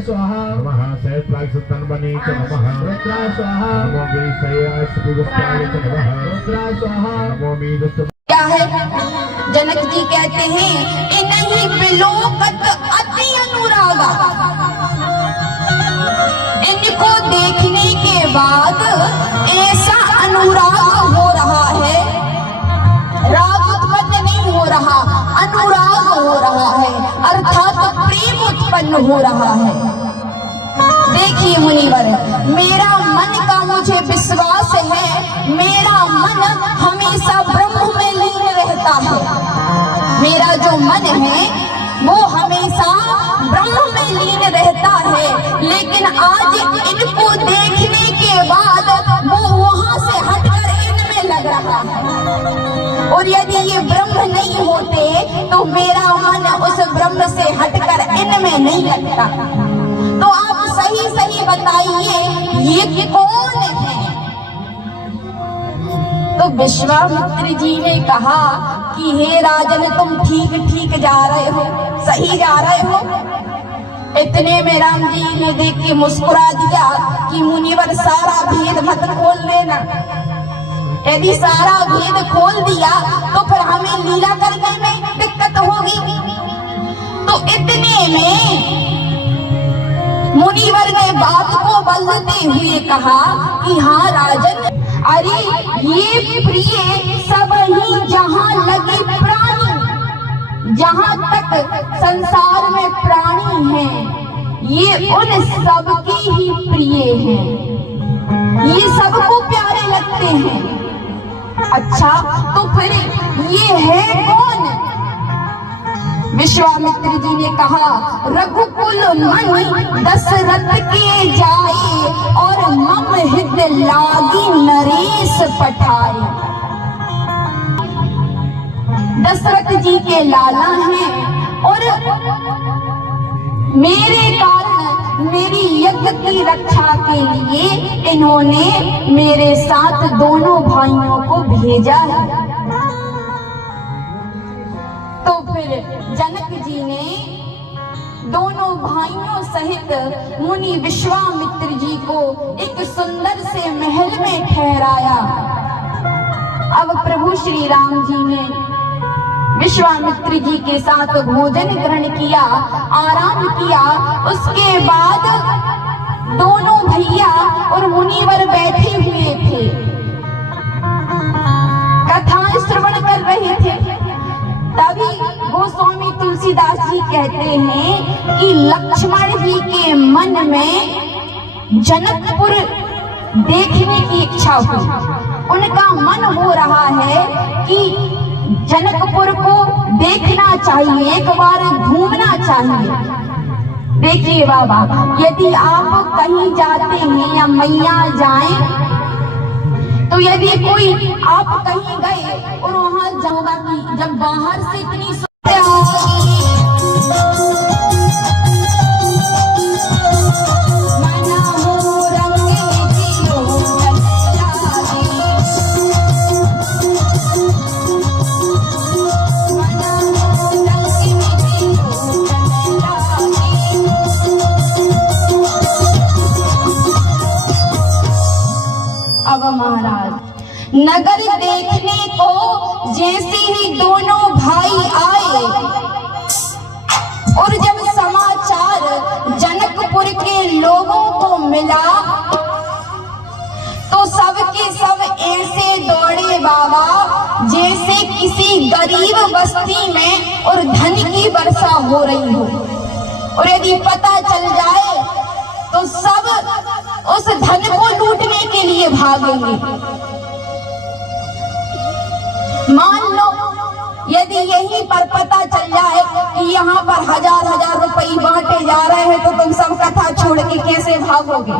स्वाहा नमः सहस्राक्षतन्वने च नमः रुद्रा स्वाहा नमो गिरिशयास्पुरुषाय च नमः रुद्रा स्वाहा नमो मीदुष्ट। क्या है? जनक जी कहते हैं इन्हीं विलोकत अति अनुरागा, इनको देखने के बाद ऐसा अनुराग हो रहा है, राग उत्पन्न नहीं हो रहा, अनुराग हो रहा है, अर्थात प्रेम उत्पन्न हो रहा है। देखिए मुनिवर, मेरा मन का मुझे विश्वास है, मेरा मन हमेशा ब्रह्म में लीन रहता है। मेरा जो मन है वो हमेशा ब्रह्म में लीन रहता है, लेकिन आज इनको देखने के बाद वो वहां से हटकर इनमें लग रहा है। और यदि ये ब्रह्म नहीं होते तो मेरा मन उस ब्रह्म से हटकर इनमें नहीं लगता। तो आप सही सही बताइए ये कौन है? तो विश्वामित्र जी ने कहा कि हे राजन, तुम ठीक ठीक जा रहे हो, सही जा रहे हो। इतने में राम जी ने देख के मुस्कुरा दिया कि मुनिवर सारा भेद मत खोल लेना, यदि सारा भेद खोल दिया तो फिर हमें लीला करने में दिक्कत होगी। तो इतने में मुनिवर ने बात को बदलते हुए कहा कि हाँ राजन, अरे ये प्रिय सब ही जहाँ लगे प्राणी, जहाँ तक संसार में प्राणी हैं, ये उन सबके ही प्रिय हैं, ये सबको प्यारे लगते हैं। अच्छा, तो फिर ये है कौन? विश्वामित्र जी ने कहा रघुकुल मन दशरथ के जाए और मम हृदय लागी नरेश पठाए। दशरथ जी के लाला हैं और मेरे कारण मेरी यज्ञ की रक्षा के लिए इन्होंने मेरे साथ दोनों भाइयों को भेजा है। तो फिर जनक जी ने दोनों भाइयों सहित मुनि विश्वामित्र जी को एक सुंदर से महल में ठहराया। अब प्रभु श्री राम जी ने विश्वामित्र जी के साथ भोजन ग्रहण किया, आराम किया। उसके बाद दोनों भैया और मुनिवर बैठे हुए थे, कथा श्रवण कर रहे थे। तभी गोस्वामी तुलसीदास जी कहते हैं कि लक्ष्मण जी के मन में जनकपुर देखने की इच्छा हुई। उनका मन हो रहा है कि जनकपुर को देखना चाहिए, एक बार घूमना चाहिए। देखिए बाबा, यदि आप कहीं जाते हैं या मैया जाएं, तो यदि कोई आप कहीं गए और वहां जाओगा कि जब बाहर से इतनी नगर देखने को जैसे ही दोनों भाई आए और जब समाचार जनकपुर के लोगों को मिला तो सबके सब ऐसे दौड़े बाबा जैसे किसी गरीब बस्ती में और धन की वर्षा हो रही हो। और यदि पता चल जाए तो सब उस धन को लूटने के लिए भागेंगे। मान लो यदि यहीं पर पता चल जाए कि यहाँ पर हजार रुपए बांटे जा रहे हैं, तो तुम सब कथा छोड़ के कैसे भागोगे?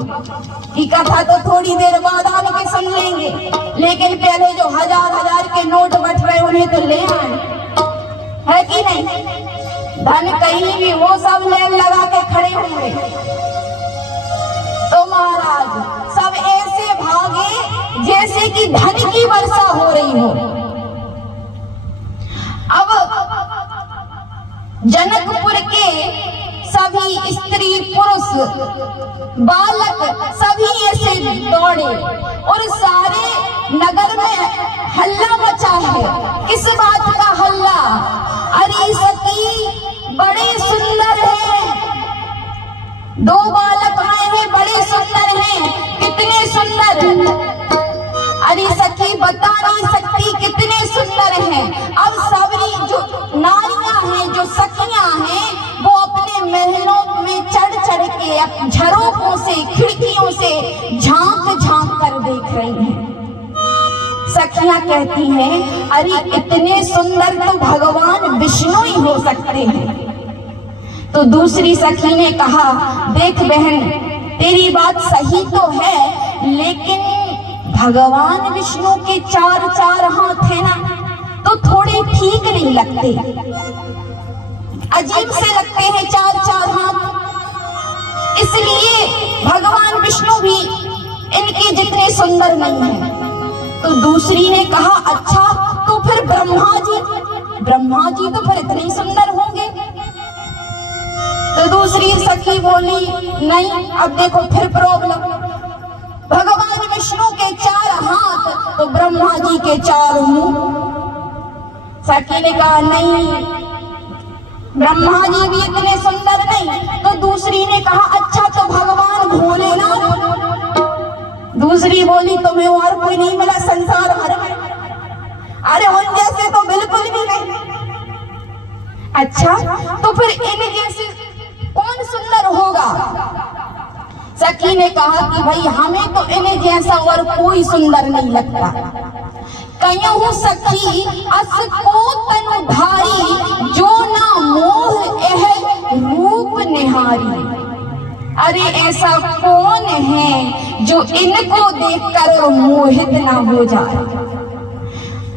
कि कथा तो थोड़ी देर बाद आके सुन लेंगे, लेकिन पहले जो हजार के नोट बट रहे उन्हें तो ले आए, है कि नहीं? धन कहीं भी वो सब लाइन लगा के खड़े होंगे। तो महाराज सब ऐसे भागे जैसे कि धन की वर्षा हो रही हो। अब जनकपुर के सभी स्त्री पुरुष बालक सभी ऐसे दौड़े और सारे नगर में हल्ला मचा है। किस बात का हल्ला? अरे सखी बड़े सुंदर हैं, दो बालक आए हैं, बड़े सुंदर हैं। कितने सुंदर? अरे सखी बता नहीं सकती कितने सुंदर हैं। अब सबरी जो नारियां हैं, जो सखियां हैं, वो अपने महलों में चढ़ चढ़ के झरोखों से, खिड़कियों से झांक झांक कर देख रही हैं। सखियां कहती हैं अरे इतने सुंदर तो भगवान विष्णु ही हो सकते हैं। तो दूसरी सखी ने कहा देख बहन, तेरी बात सही तो है, लेकिन भगवान विष्णु के चार चार हाथ है ना, तो थोड़े ठीक नहीं लगते, अजीब से लगते हैं चार चार हाथ। इसलिए भगवान विष्णु भी इनके जितने सुंदर नहीं हैं। तो दूसरी ने कहा अच्छा, तो फिर ब्रह्मा जी तो फिर इतने सुंदर होंगे। तो दूसरी सखी बोली नहीं, अब देखो फिर प्रॉब्लम, भगवान विष्णु के चार हाथ तो ब्रह्मा जी के चार मुंह। सखी ने कहा नहीं, ब्रह्मा जी भी इतने सुंदर नहीं। तो दूसरी ने कहा अच्छा, तो भगवान भोलेनाथ? दूसरी बोली तुम्हें और कोई नहीं मिला संसार भर में? अरे उन जैसे तो बिल्कुल भी नहीं। अच्छा, तो फिर इन जैसे कौन सुंदर होगा? सखी ने कहा कि भाई हमें तो इन्हें जैसा और कोई सुंदर नहीं लगता। कयहु सखी अस को तनु धारी, जो ना मोह एह रूप निहारी। अरे ऐसा कौन है जो इनको देखकर मोहित ना हो जाए?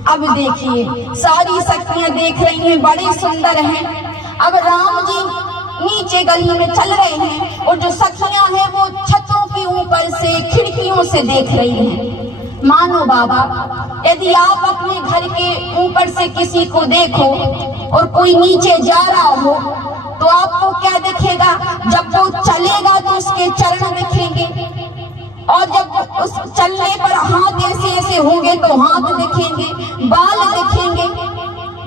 अब देखिए सारी सखियां देख रही हैं, बड़े सुंदर हैं। अब राम जी नीचे गली में चल रहे हैं और जो सखियां हैं वो छतों के ऊपर से, खिड़कियों से देख रही हैं। मानो बाबा, यदि आप अपने घर के ऊपर से किसी को देखो और कोई नीचे जा रहा हो, तो आपको क्या दिखेगा? जब वो चलेगा तो उसके चरण दिखेंगे, और जब उस चलने पर हाथ ऐसे ऐसे होंगे तो हाथ दिखेंगे, बाल दिखेंगे,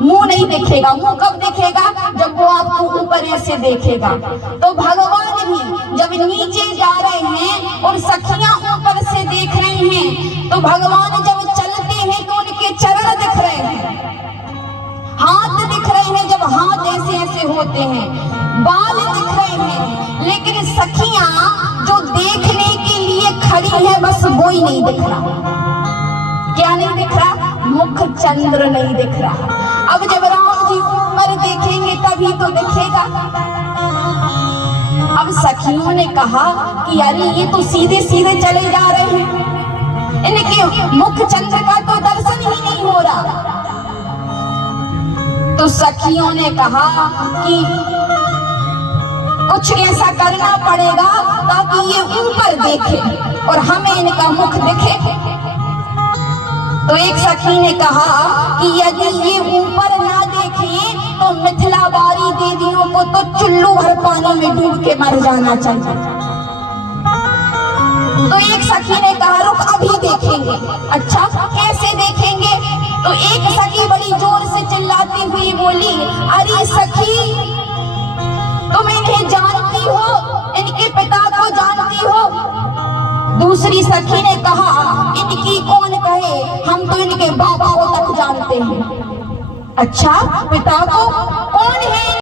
मुंह नहीं दिखेगा। मुंह कब दिखेगा? जब वो आपको ऊपर ऐसे देखेगा। तो भगवान भी जब नीचे जा रहे हैं और सखियां ऊपर से देख रही हैं, तो भगवान जब चलते हैं तो उनके चरण दिख रहे हैं, हाथ दिख रहे हैं, जब हाथ ऐसे ऐसे होते हैं, बाल दिख रहे हैं। लेकिन सखियां जो देखने के लिए खड़ी है, बस वो ही नहीं दिख रहा। क्या नहीं दिख रहा? मुख चंद्र नहीं दिख रहा। अब जब राम जी ऊपर देखेंगे तभी तो दिखेगा। अब सखियों ने कहा कि अरे ये तो सीधे सीधे चले जा रहे हैं, इनके मुख चंद्र का तो दर्शन ही नहीं हो रहा। तो सखियों ने कहा कि कुछ ऐसा करना पड़ेगा ताकि ये ऊपर देखे और हमें इनका मुख दिखे। तो एक सखी ने कहा कि यदि ये ऊपर ना देखे तो मिथिला बारी दीदियों को तो चुल्लू भर पानी में डूब के मर जाना चाहिए। तो एक सखी ने कहा रुक अभी देखेंगे। अच्छा, कैसे देखेंगे? तो एक सखी बड़ी जोर से चिल्लाती हुई बोली, अरे सखी तुम इन्हें जानती हो, इनके पिता को जानती हो? दूसरी सखी ने कहा इनकी कौन कहे, हम तो इनके बाबा को तक जानते हैं। अच्छा, पिता को?